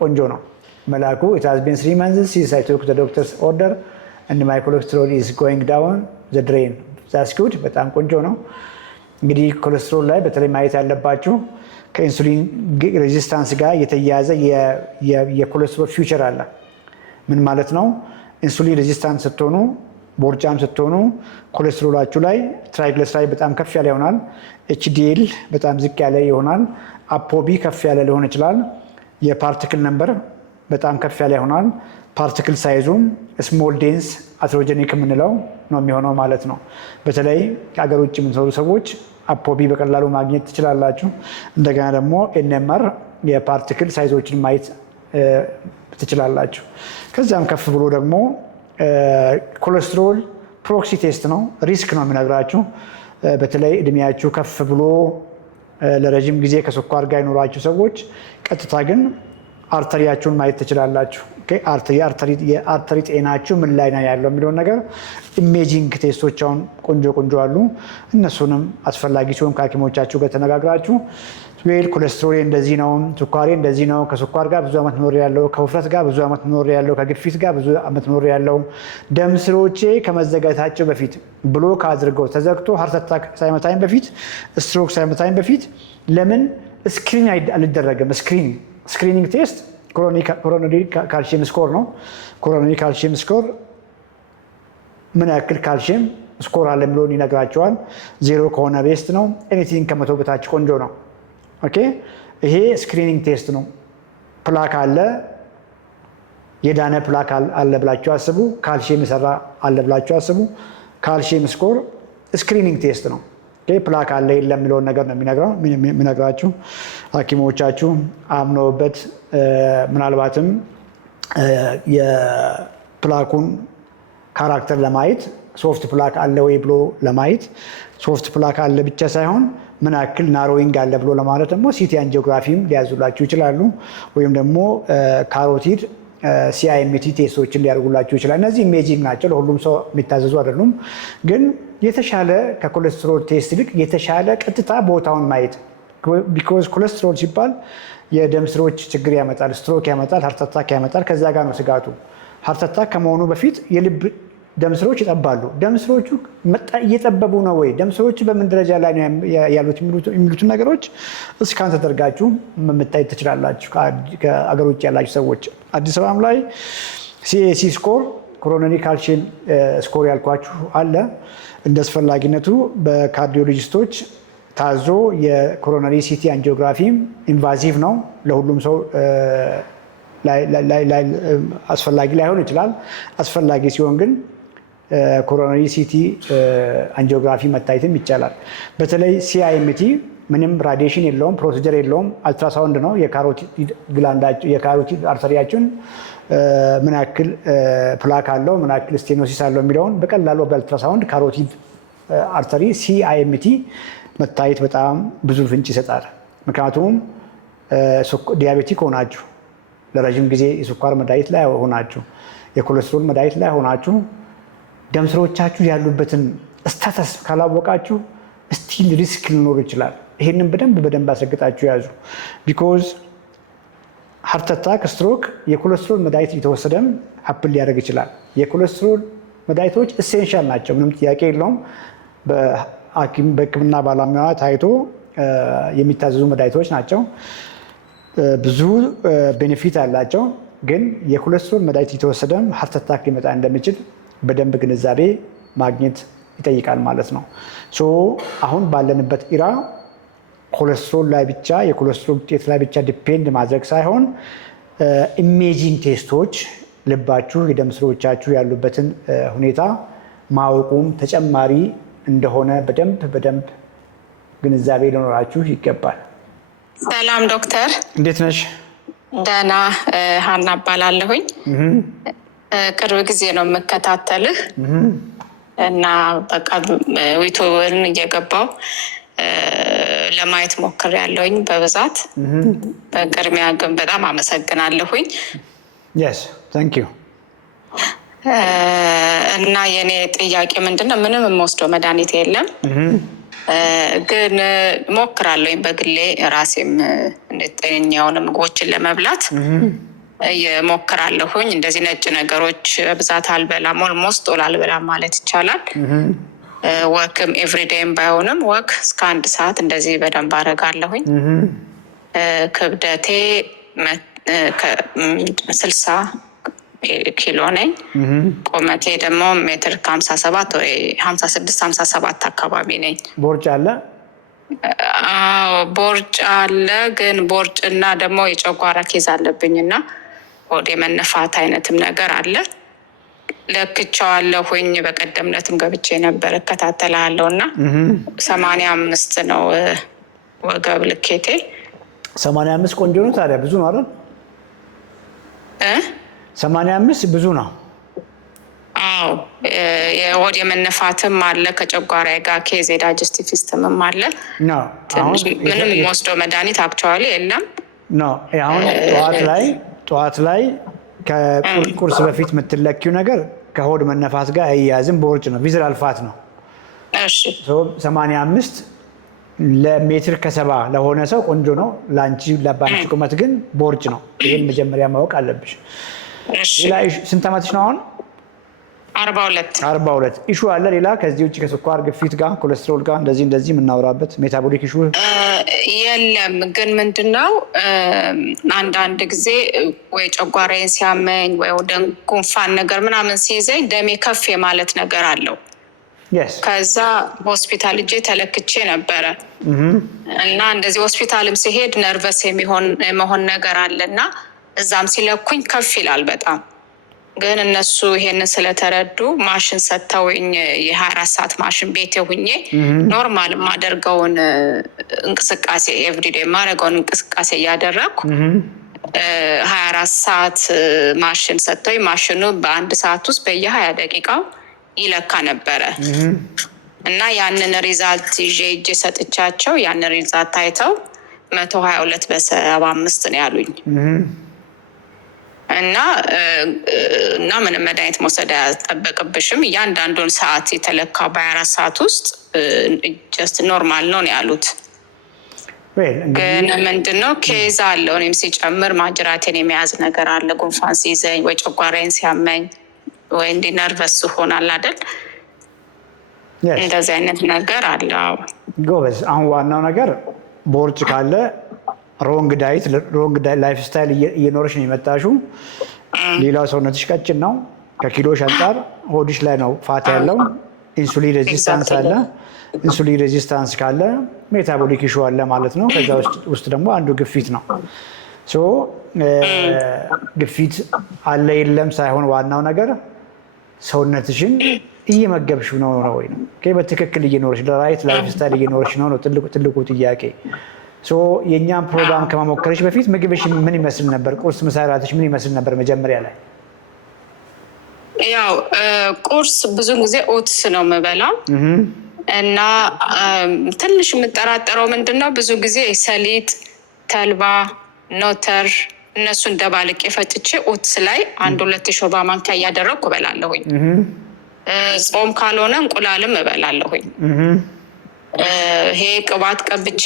ቆንጆ ነው። መላኩ it has been 3 months since I took the doctor's order and my cholesterol is going down the drain. that's good በጣም ቆንጆ ነው። እንግዲህ ኮሌስትሮል ላይ በተለይ ማየት ያለባችሁ ከኢንሱሊን ሬዚስታንስ ጋር የተያያዘ የኮሌስትሮል ፊውቸር አለ። ምን ማለት ነው? ኢንሱሊን ሬዚስታንስ ስትሆኑ ቦርጫም ስትሆኑ ኮሌስትሮላችሁ ላይ ትራይግሊሰራይድ በጣም ከፍ ያለ ይሆናል። ኤችዲኤል በጣም ዝቅ ያለ ይሆናል። አፖቢ ከፍ ያለ ሊሆን ይችላል። የፓርቲክል ነምበር በጣም ከፍ ያለ ይሆናል። ፓርቲክል ሳይዙም ስሞል ዴንስ አትሮጀኒክ የምንለው ነው የሚሆነው ማለት ነው። በተለይ ከአገር ውጭ የምትኖሩ ሰዎች አፖቢ በቀላሉ ማግኘት ትችላላችሁ። እንደገና ደግሞ ኤንኤምአር የፓርቲክል ሳይዞችን ማየት ትችላላችሁ። ከዚያም ከፍ ብሎ ደግሞ ኮሌስትሮል ፕሮክሲ ቴስት ነው፣ ሪስክ ነው የሚነግራችሁ። በተለይ እድሜያችሁ ከፍ ብሎ ለረጅም ጊዜ ከስኳር ጋር የኖራችሁ ሰዎች ቀጥታ ግን አርተሪያችሁን ማየት ትችላላችሁ። የአርተሪ ጤናችሁ ምን ላይ ነው ያለው የሚለውን ነገር ኢሜጂንግ ቴስቶች አሁን ቆንጆ አሉ። እነሱንም አስፈላጊ ሲሆን ከሐኪሞቻችሁ ጋር ተነጋግራችሁ ኮሌስትሮል እንደዚህ ነው፣ ስኳሬ እንደዚህ ነው፣ ከስኳር ጋር ብዙ ዓመት ኖር ያለው፣ ከውፍረት ጋር ብዙ ዓመት ኖር ያለው፣ ከግፊት ጋር ብዙ ዓመት ኖር ያለው፣ ደም ስሮቼ ከመዘጋታቸው በፊት ብሎክ አድርገው ተዘግቶ ሃርት አታክ ሳይመታኝ በፊት ስትሮክ ሳይመታኝ በፊት ለምን ስክሪን አልደረግም? ስክሪኒንግ ቴስት ኮሮነሪ ካልሲየም ስኮር ነው። ኮሮነሪ ካልሲየም ስኮር ምን ያክል ካልሲየም ስኮር አለ የሚለውን ይነግራቸዋል። 0 ከሆነ ቤስት ነው። ኤኒቲንግ ከ100 በታች ቆንጆ ነው። ኦኬ፣ ይሄ ስክሪኒንግ ቴስት ነው። ፕላክ አለ፣ የዳነ ፕላክ አለ ብላችሁ አስቡ። ካልሲየም የሰራ አለ ብላችሁ አስቡ። ካልሲየም ስኮር ስክሪኒንግ ቴስት ነው። ፕላክ አለ የለም የሚለውን ነገር ነው የሚነግራችሁ። ሐኪሞቻችሁ አምነውበት ምናልባትም የፕላኩን ካራክተር ለማየት ሶፍት ፕላክ አለ ወይ ብሎ ለማየት ሶፍት ፕላክ አለ ብቻ ሳይሆን ምን ያክል ናሮዊንግ አለ ብሎ ለማለት ደግሞ ሲቲ አንጂኦግራፊም ሊያዙላችሁ ይችላሉ። ወይም ደግሞ ካሮቲድ ሲአይኤምቲ ቴስቶችን ሊያደርጉላችሁ ይችላል። እነዚህ ኢሜጂንግ ናቸው፣ ለሁሉም ሰው የሚታዘዙ አይደሉም። ግን የተሻለ ከኮሌስትሮል ቴስት ይልቅ የተሻለ ቀጥታ ቦታውን ማየት። ቢኮዝ ኮሌስትሮል ሲባል የደም ስሮች ችግር ያመጣል፣ ስትሮክ ያመጣል፣ ሃርት አታክ ያመጣል። ከዛ ጋር ነው ስጋቱ። ሃርት አታክ ከመሆኑ በፊት የልብ ደም ስሮች ይጠባሉ። ደም ስሮቹ እየጠበቡ ነው ወይ፣ ደም ስሮቹ በምን ደረጃ ላይ ነው ያሉት የሚሉትን ነገሮች እስካን ተደርጋችሁ መታየት ትችላላችሁ። ከአገር ውጭ ያላችሁ ሰዎች አዲስ አበባም ላይ ሲኤሲ ስኮር ኮሮነሪ ካልሲየም ስኮር ያልኳችሁ አለ። እንደ አስፈላጊነቱ በካርዲዮሎጂስቶች ታዞ የኮሮነሪ ሲቲ አንጂኦግራፊም ኢንቫዚቭ ነው፣ ለሁሉም ሰው አስፈላጊ ላይሆን ይችላል። አስፈላጊ ሲሆን ግን ኮሮነሪ ሲቲ አንጂኦግራፊ መታየትም ይቻላል። በተለይ ሲአይኤምቲ ምንም ራዲዬሽን የለውም፣ ፕሮሲጀር የለውም፣ አልትራሳውንድ ነው። የካሮቲድ አርተሪያችን ምን ያክል ፕላክ አለው፣ ምን ያክል ስቴኖሲስ አለው የሚለውን በቀላሉ በአልትራሳውንድ ካሮቲድ አርተሪ ሲአይኤምቲ መታየት በጣም ብዙ ፍንጭ ይሰጣል። ምክንያቱም ዲያቤቲክ ሆናችሁ ለረጅም ጊዜ የስኳር መድኃኒት ላይ ሆናችሁ የኮሌስትሮል መድኃኒት ላይ ሆናችሁ ደም ስሮቻችሁ ያሉበትን ስታተስ ካላወቃችሁ ስቲል ሪስክ ሊኖር ይችላል። ይሄንን በደንብ አስረግጣችሁ ያዙ። ቢኮዝ ሃርት አታክ፣ ስትሮክ የኮሌስትሮል መድኃኒት እየተወሰደም ሀፕል ሊያደርግ ይችላል። የኮሌስትሮል መድኃኒቶች ኢሴንሻል ናቸው፣ ምንም ጥያቄ የለውም። በሕክምና ባለሙያ ታይቶ የሚታዘዙ መድኃኒቶች ናቸው። ብዙ ቤኔፊት አላቸው። ግን የኮሌስትሮል መድኃኒት እየተወሰደም ሃርት አታክ ሊመጣ እንደሚችል በደንብ ግንዛቤ ማግኘት ይጠይቃል ማለት ነው። አሁን ባለንበት ኢራ ኮሌስትሮል ላይ ብቻ የኮሌስትሮል ውጤት ላይ ብቻ ዲፔንድ ማድረግ ሳይሆን ኢሜጂንግ ቴስቶች ልባችሁ፣ የደም ስሮቻችሁ ያሉበትን ሁኔታ ማወቁም ተጨማሪ እንደሆነ በደንብ ግንዛቤ ሊኖራችሁ ይገባል። ሰላም ዶክተር፣ እንዴት ነሽ? ደህና። ሀና እባላለሁኝ። ቅርብ ጊዜ ነው የምከታተልህ እና በቃ ዩቲዩብን እየገባው ለማየት ሞክሬያለሁኝ በብዛት። በቅድሚያ ግን በጣም አመሰግናለሁኝ። ታንክ ዩ። እና የኔ ጥያቄ ምንድነው፣ ምንም የምወስደው መድኃኒት የለም ግን ሞክራለሁኝ በግሌ ራሴም ጤነኛውን ምግቦችን ለመብላት ሞክራለሁኝ። እንደዚህ ነጭ ነገሮች ብዛት አልበላም፣ ኦልሞስት ጦል አልበላም ማለት ይቻላል። ወክም ኤቭሪዴይም ባይሆንም ወክ እስከ 1 ሰዓት እንደዚህ በደንብ አደርጋለሁኝ። ክብደቴ 60 ኪሎ ነኝ። ቁመቴ ደግሞ 1.57 ወይ 56-57 አካባቢ ነኝ። ቦርጭ አለ? አዎ ቦርጭ አለ። ግን ቦርጭ እና ደግሞ የጨጓራ ኬዝ አለብኝ እና ሆዴ መነፋት አይነትም ነገር አለ። ለክቼዋለሁኝ። በቀደም ዕለትም ገብቼ ነበር እከታተላለሁ እና 85 ነው ወገብ ልኬቴ። 85 ቆንጆ ነው። ታዲያ ብዙ ነው አይደል? 85 ብዙ ነው። አዎ የሆድ የመነፋትም አለ፣ ከጨጓራ ጋር ኬዝ ዳይጀስቲቭ ሲስተምም አለ። ምንም ወስዶ መድኃኒት አክቹዋሊ የለም። አሁን ጠዋት ላይ ከቁርስ በፊት የምትለኪው ነገር ከሆድ መነፋት ጋር አያያዝም፣ ቦርጭ ነው፣ ቪዝራል ፋት ነው። 85 ለሜትር ከ70 ለሆነ ሰው ቆንጆ ነው። ለአንቺ ለባንቺ ቁመት ግን ቦርጭ ነው። ይህን መጀመሪያ ማወቅ አለብሽ። ስንት ዓመትሽ ነው አሁን? 42 ኢሹ አለ ሌላ ከዚህ ውጭ ከስኳር ግፊት ጋር ኮሌስትሮል ጋር እንደዚህ የምናወራበት ሜታቦሊክ ኢሹ የለም? ግን ምንድነው አንዳንድ ጊዜ ወይ ጨጓራዬን ሲያመኝ ወይ ወደ ጉንፋን ነገር ምናምን ሲይዘኝ ደሜ ከፍ የማለት ነገር አለው። ከዛ ሆስፒታል እጄ ተለክቼ ነበረ እና እንደዚህ ሆስፒታልም ሲሄድ ነርቨስ የመሆን ነገር አለና እዛም ሲለኩኝ ከፍ ይላል በጣም። ግን እነሱ ይሄንን ስለተረዱ ማሽን ሰጥተውኝ የ24 ሰዓት ማሽን ቤቴ ሁኜ ኖርማል ማደርገውን እንቅስቃሴ ኤቭሪዴይ ማድረገውን እንቅስቃሴ እያደረግኩ 24 ሰዓት ማሽን ሰጥተውኝ ማሽኑ በ1 ሰዓት ውስጥ በየ20 ደቂቃው ይለካ ነበረ እና ያንን ሪዛልት ይዤ እጄ ሰጥቻቸው ያንን ሪዛልት አይተው 122/75 ነው ያሉኝ። እና ምንም መድኃኒት መውሰድ አያስጠበቅብሽም፣ እያንዳንዱን ሰዓት የተለካ በ24 ሰዓት ውስጥ ጀስት ኖርማል ነው ያሉት። ግን ምንድነው ኬዝ አለው። እኔም ሲጨምር ማጅራቴን የመያዝ ነገር አለ፣ ጉንፋን ሲይዘኝ ወይ ጨጓራዬን ሲያመኝ ወይ እንዲህ ነርቨስ ሆናል አይደል? እንደዚህ አይነት ነገር አለ። ጎበዝ። አሁን ዋናው ነገር ቦርጭ ካለ ሮንግ ዳይት ላይፍ ስታይል እየኖረሽ ነው የመጣሽው። ሌላው ሰውነትሽ ቀጭን ነው። ከኪሎሽ አንጻር ሆድሽ ላይ ነው ፋት ያለው። ኢንሱሊን ሬዚስታንስ አለ። ኢንሱሊን ሬዚስታንስ ካለ ሜታቦሊክ ኢሹ አለ ማለት ነው። ከዛ ውስጥ ደግሞ አንዱ ግፊት ነው። ግፊት አለ የለም ሳይሆን ዋናው ነገር ሰውነትሽን እየመገብሽ ነው ወይ ነው በትክክል እየኖረሽ ለራይት ላይፍ ስታይል እየኖረሽ ነው ትልቁ ጥያቄ። የእኛም ፕሮግራም ከመሞከረሽ በፊት ምግብሽ ምን ይመስል ነበር? ቁርስ፣ ምሳ፣ እራትሽ ምን ይመስል ነበር መጀመሪያ ላይ? ያው ቁርስ ብዙ ጊዜ ኦትስ ነው የምበላው እና ትንሽ የምጠራጠረው ምንድነው ብዙ ጊዜ ሰሊጥ፣ ተልባ፣ ኖተር እነሱን ደባልቄ ፈጭቼ ኦትስ ላይ 1-2 የሾርባ ማንኪያ እያደረግኩ እበላለሁኝ። ጾም ካልሆነ እንቁላልም እበላለሁኝ። ይሄ ቅባት ቀብቼ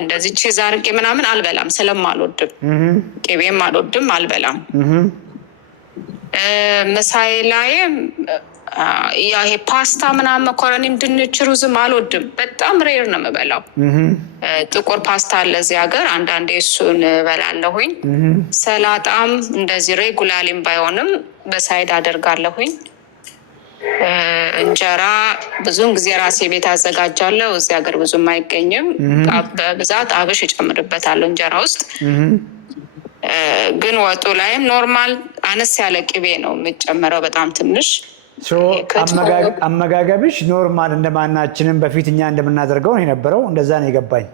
እንደዚህ ቺዝ አድርጌ ምናምን አልበላም ስለማልወድም፣ ቅቤም አልወድም አልበላም። ምሳዬ ላይም ይሄ ፓስታ ምናምን መኮረኒም ድንች ሩዝም አልወድም። በጣም ሬር ነው የምበላው። ጥቁር ፓስታ አለ እዚህ ሀገር፣ አንዳንዴ እሱን እበላለሁኝ። ሰላጣም እንደዚህ ሬጉላሊም ባይሆንም በሳይድ አደርጋለሁኝ። እንጀራ ብዙውን ጊዜ ራሴ ቤት አዘጋጃለሁ። እዚህ ሀገር ብዙም አይገኝም። በብዛት አብሽ እጨምርበታለሁ እንጀራ ውስጥ። ግን ወጡ ላይም ኖርማል አነስ ያለ ቅቤ ነው የምጨምረው፣ በጣም ትንሽ። አመጋገብሽ ኖርማል እንደማናችንም በፊት እኛ እንደምናደርገው ነው የነበረው። እንደዛ ነው የገባኝ።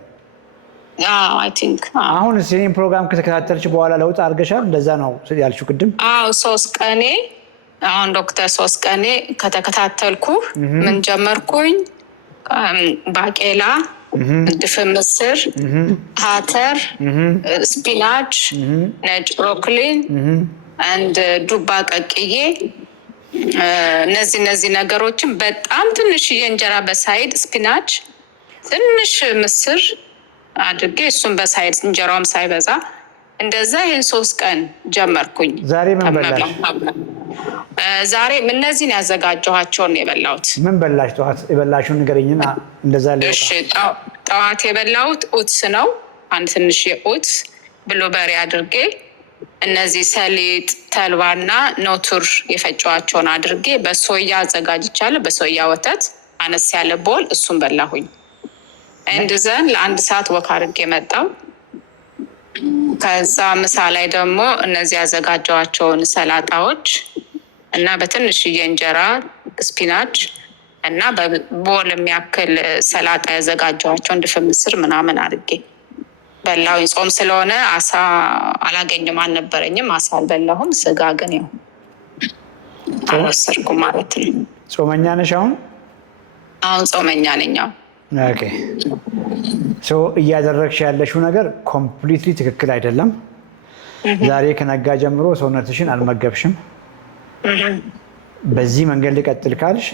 አሁን ይህን ፕሮግራም ከተከታተልሽ በኋላ ለውጥ አድርገሻል? እንደዛ ነው ያልሽው ቅድም? 3 ቀኔ አሁን ዶክተር 3 ቀኔ ከተከታተልኩ ምን ጀመርኩኝ? ባቄላ፣ ድፍን ምስር፣ አተር፣ ስፒናች፣ ነጭ ብሮኮሊ አንድ ዱባ ቀቅዬ እነዚህ ነገሮችን በጣም ትንሽዬ እንጀራ በሳይድ ስፒናች ትንሽ ምስር አድርጌ እሱን በሳይድ እንጀራውም ሳይበዛ እንደዛ ይህን 3 ቀን ጀመርኩኝ። ዛሬ ምን በላሽ? ዛሬ እነዚህን ያዘጋጀኋቸውን የበላሁት። ምን በላሽ? ጠዋት የበላሽውን ንገረኝና እንደዛ ላይ። እሺ ጠዋት የበላሁት ኡትስ ነው። አንድ ትንሽ የኡትስ ብሉበሪ አድርጌ እነዚህ ሰሊጥ፣ ተልባና ኖቱር የፈጨዋቸውን አድርጌ በሶያ አዘጋጅቻለሁ። በሶያ ወተት አነስ ያለ ቦል እሱን በላሁኝ። እንድዘን ለ1 ሰዓት ወክ አድርጌ መጣሁ። ከዛ ምሳ ላይ ደግሞ እነዚህ ያዘጋጀዋቸውን ሰላጣዎች እና በትንሽዬ እንጀራ ስፒናች እና በቦል የሚያክል ሰላጣ ያዘጋጀዋቸውን ድፍን ምስር ምናምን አድርጌ በላሁኝ። ጾም ስለሆነ አሳ አላገኝም አልነበረኝም። አሳ አልበላሁም። ስጋ ግን ያው አልወሰድኩም ማለት ነው። ጾመኛ ነሽ አሁን? አሁን ጾመኛ ነኝ። ኦኬ ሶ እያደረግሽ ያለሽው ነገር ኮምፕሊትሊ ትክክል አይደለም። ዛሬ ከነጋ ጀምሮ ሰውነትሽን አልመገብሽም። በዚህ መንገድ ሊቀጥል ካልሽ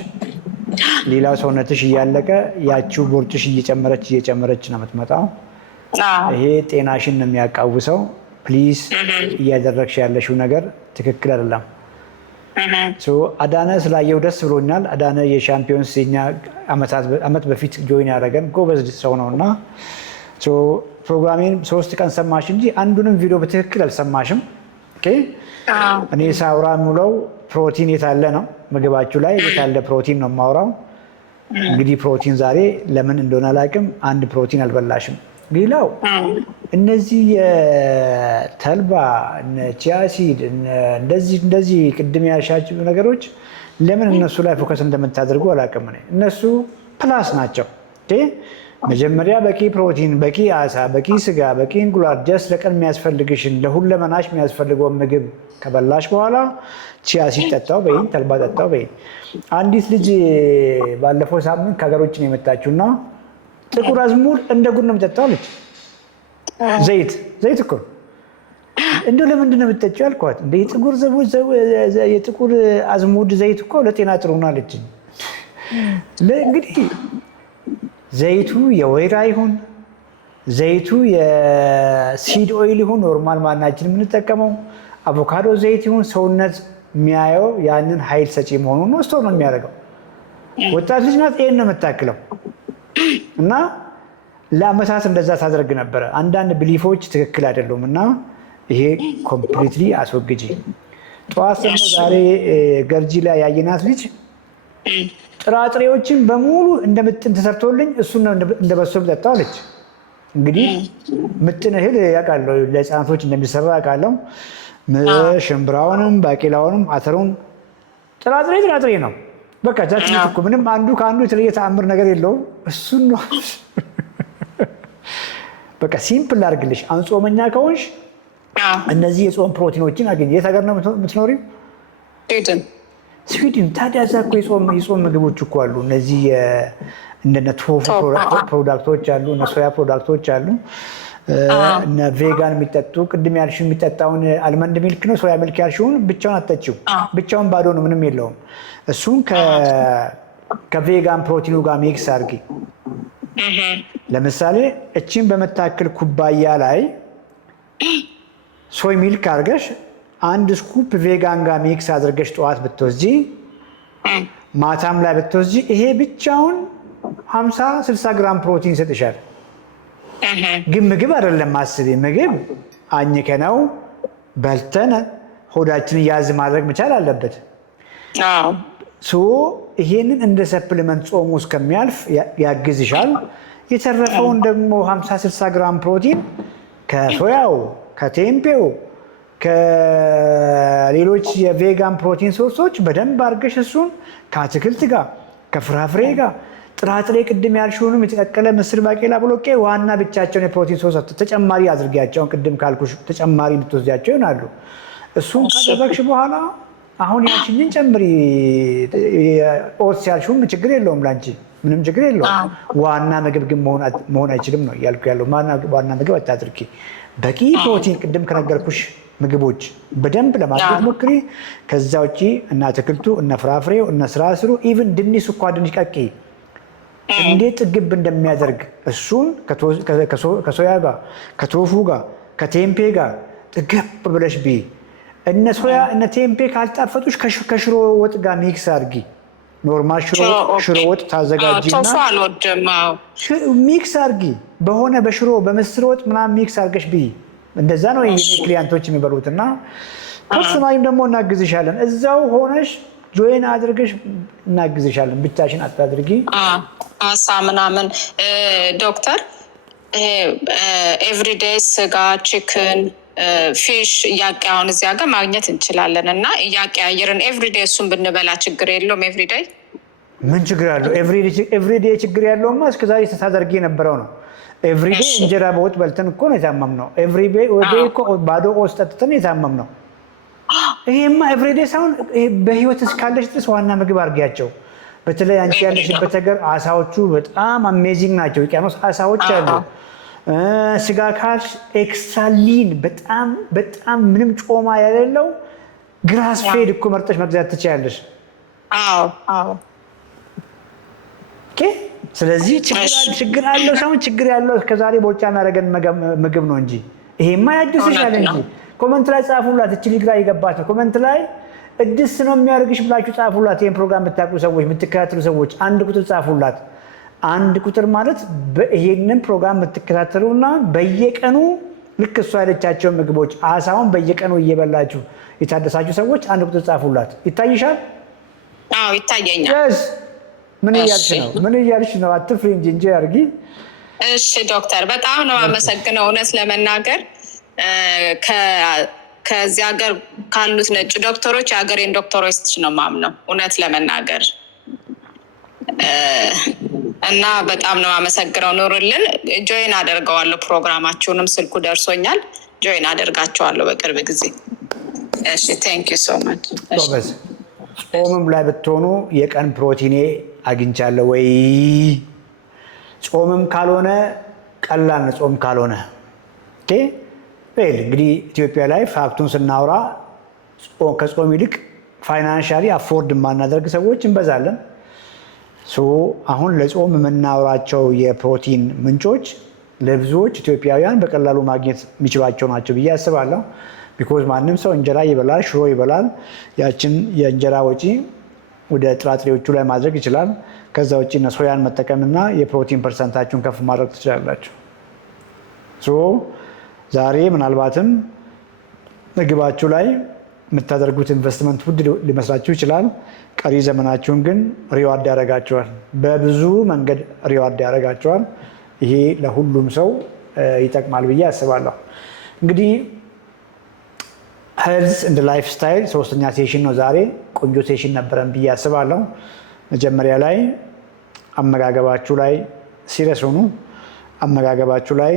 ሌላው ሰውነትሽ እያለቀ ያቺው ቦርጭሽ እየጨመረች ነው የምትመጣው። ይሄ ጤናሽን ነው የሚያቃውሰው። ፕሊዝ እያደረግሽ ያለሽው ነገር ትክክል አይደለም። አዳነ ስላየው ደስ ብሎኛል። አዳነ የሻምፒዮንስ የኛ አመት በፊት ጆይን ያደረገን ጎበዝ ሰው ነው እና ፕሮግራሜን 3 ቀን ሰማሽ እንጂ አንዱንም ቪዲዮ በትክክል አልሰማሽም። እኔ ሳውራ ሙለው ፕሮቲን የታለ ነው ምግባችሁ ላይ የታለ ፕሮቲን ነው የማውራው። እንግዲህ ፕሮቲን ዛሬ ለምን እንደሆነ አላውቅም፣ አንድ ፕሮቲን አልበላሽም። ሌላው እነዚህ የተልባ ቺያሲድ እንደዚህ ቅድም ያሻቸው ነገሮች ለምን እነሱ ላይ ፎከስ እንደምታደርጉ አላውቅም። እነሱ ፕላስ ናቸው። መጀመሪያ በቂ ፕሮቲን፣ በቂ አሳ፣ በቂ ስጋ፣ በቂ እንቁላል ጀስት ለቀን የሚያስፈልግሽን ለሁለመናሽ የሚያስፈልገውን ምግብ ከበላሽ በኋላ ቺያሲድ ጠጣው በይኝ፣ ተልባ ጠጣው በይኝ። አንዲት ልጅ ባለፈው ሳምንት ከሀገሮች ነው የመጣችው እና ጥቁር አዝሙድ እንደ ጉድ ነው የምጠጣው አለች። ዘይት እኮ እንደው ለምንድን ነው የምትጠጪው አልኳት። የጥቁር አዝሙድ ዘይት እኮ ለጤና ጥሩ ነው አለችኝ። እንግዲህ ዘይቱ የወይራ ይሁን ዘይቱ የሲድ ኦይል ይሁን ኖርማል ማናችን የምንጠቀመው አቮካዶ ዘይት ይሁን ሰውነት የሚያየው ያንን ኃይል ሰጪ መሆኑን ወስቶ ነው የሚያደርገው። ወጣት ልጅ ናት፣ ይሄን ነው የምታክለው እና ለአመታት እንደዛ ታደርግ ነበረ። አንዳንድ ብሊፎች ትክክል አይደሉም እና ይሄ ኮምፕሊትሊ አስወግጂ። ጠዋት ደግሞ ዛሬ ገርጂ ላይ ያየናት ልጅ ጥራጥሬዎችን በሙሉ እንደምጥን ተሰርቶልኝ እሱን ነው እንደበሶ ጠጣው አለች። እንግዲህ ምጥን እህል ያውቃለሁ ለህፃናቶች እንደሚሰራ ያውቃለሁ። ሽምብራውንም ባቄላውንም አተሩን ጥራጥሬ ነው በቃ ዛት እኮ ምንም አንዱ ከአንዱ የተለየ ተአምር ነገር የለውም። እሱን ነው በቃ ሲምፕል አድርግልሽ። አሁን ጾመኛ ከሆንሽ እነዚህ የጾም ፕሮቲኖችን አገኝ። የት ሀገር ነው የምትኖሪው? ስዊድን። ታዲያ እዛ እኮ የጾም ምግቦች እኮ አሉ። እነዚህ እንደነ ቶፉ ፕሮዳክቶች አሉ፣ እነ ሶያ ፕሮዳክቶች አሉ፣ እነ ቬጋን የሚጠጡ ቅድም ያልሽው የሚጠጣውን አልመንድ ሚልክ ነው ሶያ ሚልክ ያልሽውን ብቻውን አትጠጪው። ብቻውን ባዶ ነው፣ ምንም የለውም። እሱን ከቬጋን ፕሮቲኑ ጋር ሚክስ አድርጊ። ለምሳሌ እቺን በመታከል ኩባያ ላይ ሶይ ሚልክ አድርገሽ 1 ስኩፕ ቬጋን ጋር ሚክስ አድርገሽ ጠዋት ብትወስጂ ማታም ላይ ብትወስጂ ይሄ ብቻውን 50-60 ግራም ፕሮቲን ይሰጥሻል። ግን ምግብ አይደለም አስቢ። ምግብ አኝከነው በልተን ሆዳችንን ያዝ ማድረግ መቻል አለበት። ይሄንን እንደ ሰፕሊመንት ጾሙ እስከሚያልፍ ያግዝሻል። የተረፈውን ደግሞ 50-60 ግራም ፕሮቲን ከሶያው፣ ከቴምፔው፣ ከሌሎች የቬጋን ፕሮቲን ሶርሶች በደንብ አድርገሽ እሱን ከአትክልት ጋር ከፍራፍሬ ጋር ጥራጥሬ ቅድም ያልሽውንም የተቀቀለ ምስር፣ ባቄላ፣ ቦሎቄ ዋና ብቻቸውን የፕሮቲን ሶርስ ተጨማሪ አድርጊያቸውን ቅድም ካልኩሽ ተጨማሪ የምትወስጃቸው ይሆናሉ። እሱን ካደረግሽ በኋላ አሁን ያልሽኝን ጨምሪ። ኦትስ ያልሽውም ችግር የለውም ላንቺ ምንም ችግር የለውም። ዋና ምግብ ግን መሆን አይችልም ነው እያልኩ ያለው። ዋና ምግብ አታድርጊ። በቂ ፕሮቲን ቅድም ከነገርኩሽ ምግቦች በደንብ ለማግኘት ሞክሪ። ከዛ ውጭ እነ አትክልቱ፣ እነ ፍራፍሬው፣ እነ ስራ ስሩ፣ ኢቭን ድንች፣ ስኳር ድንች ቀቂ እንዴት ጥግብ እንደሚያደርግ እሱን ከሶያ ጋር ከቶፉ ጋር ከቴምፔ ጋር ጥግብ ብለሽ ብይ። እነ ሶያ እነ ቴምፔ ካልጣፈጡሽ ከሽሮ ወጥ ጋር ሚክስ አድርጊ። ኖርማል ሽሮ ወጥ ታዘጋጂና ሚክስ አድርጊ። በሆነ በሽሮ በምስር ወጥ ምናምን ሚክስ አድርገሽ ብይ። እንደዛ ነው የኔ ክሊያንቶች የሚበሉትና ፐርሰናሊም ደግሞ እናግዝሻለን። እዛው ሆነሽ ጆይን አድርገሽ እናግዝሻለን። ብቻሽን አታድርጊ። አሳ ምናምን ዶክተር ኤቭሪዴይ ስጋ፣ ቺክን፣ ፊሽ እያቀያውን እዚያ ጋር ማግኘት እንችላለን እና እያቀያየርን ኤቭሪዴይ እሱን ብንበላ ችግር የለውም? ኤቭሪዴይ ምን ችግር አለው? ኤቭሪዴይ ችግር ያለውማ እስከዛሬ ስታደርጊ የነበረው ነው። ኤቭሪዴይ እንጀራ በወጥ በልተን እኮ ነው የታመም ነው። ኤቭሪዴይ እኮ ባዶ ኦትስ ጠጥተን የታመም ነው። ይሄማ ኤቭሪዴይ ሳይሆን በህይወት እስካለሽ ድረስ ዋና ምግብ አድርጊያቸው። በተለይ አንቺ ያለሽበት ሀገር አሳዎቹ በጣም አሜዚንግ ናቸው። ውቅያኖስ አሳዎች አሉ። ስጋ ካልሽ ኤክስትራ ሊን በጣም በጣም ምንም ጮማ ያሌለው ግራስ ፌድ እኮ መርጠሽ መግዛት ትችያለሽ። ስለዚህ ችግር አለው ሳይሆን ችግር ያለው እስከዛሬ ቦርጫ የሚያደርገን ምግብ ነው እንጂ ይሄማ ያድስሻል እንጂ። ኮመንት ላይ ጻፉላት። እቺ ልጅ ላይ የገባት ነው። ኮመንት ላይ እድስ ነው የሚያደርግሽ ብላችሁ ጻፉላት። ይሄን ፕሮግራም የምታውቁ ሰዎች፣ የምትከታተሉ ሰዎች አንድ ቁጥር ጻፉላት። አንድ ቁጥር ማለት ይሄንን ፕሮግራም የምትከታተሉና በየቀኑ ልክ እሷ ያለቻቸውን ምግቦች አሳውን በየቀኑ እየበላችሁ የታደሳችሁ ሰዎች አንድ ቁጥር ጻፉላት። ይታይሻል? አዎ ይታየኛል። ምን እያልሽ ነው? ምን እያልሽ ነው? አትፍሪ እንጂ አድርጊ። እሺ ዶክተር በጣም ነው አመሰግነው። እውነት ለመናገር ከዚህ ሀገር ካሉት ነጭ ዶክተሮች የሀገሬን ዶክተሮች ነው ማምነው እውነት ለመናገር እና በጣም ነው አመሰግነው። ኑርልን። ጆይን አደርገዋለሁ ፕሮግራማችሁንም፣ ስልኩ ደርሶኛል። ጆይን አደርጋቸዋለሁ በቅርብ ጊዜ። እሺ ቴንክ ዩ ሶ ማች። ጾምም ላይ ብትሆኑ የቀን ፕሮቲኔ አግኝቻለሁ ወይ? ጾምም ካልሆነ ቀላል ነው። ጾም ካልሆነ እንግዲህ ኢትዮጵያ ላይ ፋክቱን ስናወራ ከጾም ይልቅ ፋይናንሻሊ አፎርድ የማናደርግ ሰዎች እንበዛለን። አሁን ለጾም የምናወራቸው የፕሮቲን ምንጮች ለብዙዎች ኢትዮጵያውያን በቀላሉ ማግኘት የሚችሏቸው ናቸው ብዬ አስባለሁ። ቢኮዝ ማንም ሰው እንጀራ ይበላል፣ ሽሮ ይበላል። ያችን የእንጀራ ወጪ ወደ ጥራጥሬዎቹ ላይ ማድረግ ይችላል። ከዛ ውጭ ሶያን መጠቀምና የፕሮቲን ፐርሰንታችሁን ከፍ ማድረግ ትችላላችሁ። ዛሬ ምናልባትም ምግባችሁ ላይ የምታደርጉት ኢንቨስትመንት ውድ ሊመስላችሁ ይችላል። ቀሪ ዘመናችሁን ግን ሪዋርድ ያደርጋችኋል። በብዙ መንገድ ሪዋርድ ያደርጋችኋል። ይሄ ለሁሉም ሰው ይጠቅማል ብዬ አስባለሁ። እንግዲህ ሄልዝ እንደ ላይፍ ስታይል 3ኛ ሴሽን ነው ዛሬ። ቆንጆ ሴሽን ነበረን ብዬ አስባለሁ። መጀመሪያ ላይ አመጋገባችሁ ላይ ሲሪየስ ሆኑ። አመጋገባችሁ ላይ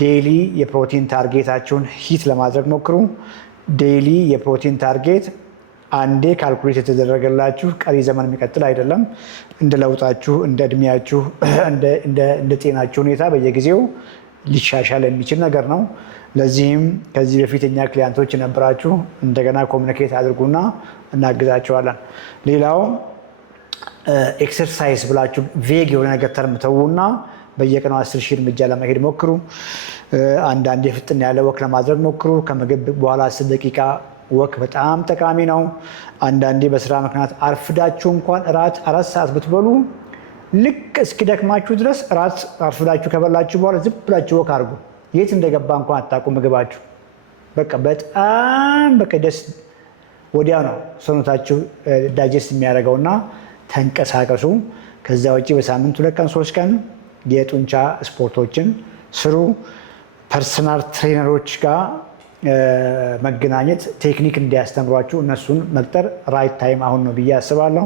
ዴይሊ የፕሮቲን ታርጌታችሁን ሂት ለማድረግ ሞክሩ። ዴይሊ የፕሮቲን ታርጌት አንዴ ካልኩሌት የተደረገላችሁ ቀሪ ዘመን የሚቀጥል አይደለም። እንደ ለውጣችሁ፣ እንደ እድሜያችሁ፣ እንደ ጤናችሁ ሁኔታ በየጊዜው ሊሻሻል የሚችል ነገር ነው። ለዚህም ከዚህ በፊት እኛ ክሊያንቶች የነበራችሁ እንደገና ኮሚኒኬት አድርጉና እናግዛቸዋለን። ሌላው ኤክሰርሳይዝ ብላችሁ ቬግ የሆነ ነገር ተርም ተዉና በየቀኑ 10 ሺህ እርምጃ ለመሄድ ሞክሩ። አንዳንዴ ፍጥን ያለ ወክ ለማድረግ ሞክሩ። ከምግብ በኋላ 10 ደቂቃ ወክ በጣም ጠቃሚ ነው። አንዳንዴ በስራ ምክንያት አርፍዳችሁ እንኳን እራት 4 ሰዓት ብትበሉ ልክ እስኪደክማችሁ ድረስ እራት አርፍዳችሁ ከበላችሁ በኋላ ዝም ብላችሁ ወክ አድርጉ። የት እንደገባ እንኳን አታውቁ ምግባችሁ። በጣም ደስ ወዲያ ነው ሰውነታችሁ ዳይጀስት የሚያደርገውና ተንቀሳቀሱ። ከዛ ውጭ በሳምንት 2 ቀን 3 ቀን የጡንቻ ስፖርቶችን ስሩ። ፐርሰናል ትሬነሮች ጋር መገናኘት፣ ቴክኒክ እንዲያስተምሯችሁ እነሱን መቅጠር ራይት ታይም አሁን ነው ብዬ አስባለሁ።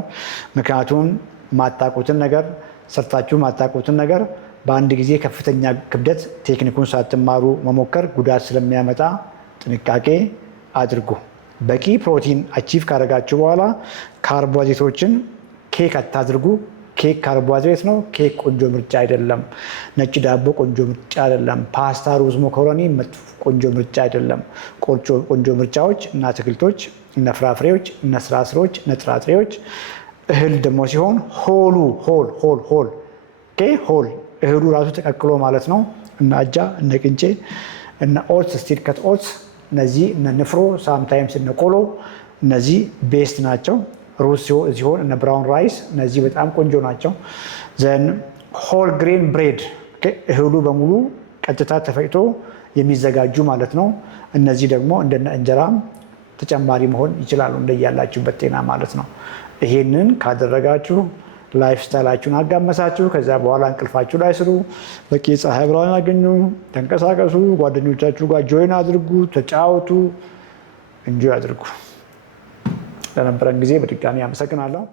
ምክንያቱም ማታውቁትን ነገር ሰርታችሁ ማታውቁትን ነገር በአንድ ጊዜ ከፍተኛ ክብደት ቴክኒኩን ሳትማሩ መሞከር ጉዳት ስለሚያመጣ ጥንቃቄ አድርጉ። በቂ ፕሮቲን አቺቭ ካደረጋችሁ በኋላ ካርቦሃይድሬቶችን ኬክ አታድርጉ። ኬክ ካርቦሃይድሬት ነው። ኬክ ቆንጆ ምርጫ አይደለም። ነጭ ዳቦ ቆንጆ ምርጫ አይደለም። ፓስታ፣ ሩዝ፣ መኮረኒ ቆንጆ ምርጫ አይደለም። ቆንጆ ምርጫዎች እና አትክልቶች፣ እነ ፍራፍሬዎች፣ እነ ስራ ስሮች፣ እነ ጥራጥሬዎች። እህል ደግሞ ሲሆን ሆል ሆል እህሉ ራሱ ተቀቅሎ ማለት ነው። እነ አጃ፣ እነ ቅንጬ፣ እነ ኦትስ፣ ስቲል ከት ኦትስ፣ እነዚህ እነ ንፍሮ፣ ሳምታይምስ እነ ቆሎ፣ እነዚህ ቤስት ናቸው። ሩዝ ሲሆን እነ ብራውን ራይስ፣ እነዚህ በጣም ቆንጆ ናቸው። ዘን ሆል ግሬን ብሬድ እህሉ በሙሉ ቀጥታ ተፈጭቶ የሚዘጋጁ ማለት ነው። እነዚህ ደግሞ እንደነ እንጀራም ተጨማሪ መሆን ይችላሉ እንደያላችሁበት ጤና ማለት ነው። ይሄንን ካደረጋችሁ ላይፍ ስታይላችሁን አጋመሳችሁ። ከዛ በኋላ እንቅልፋችሁ ላይ ስሩ፣ በቂ ፀሐይ ብርሃን አገኙ፣ ተንቀሳቀሱ፣ ጓደኞቻችሁ ጋር ጆይን አድርጉ፣ ተጫወቱ፣ እንጆይ አድርጉ። ለነበረን ጊዜ በድጋሚ አመሰግናለሁ።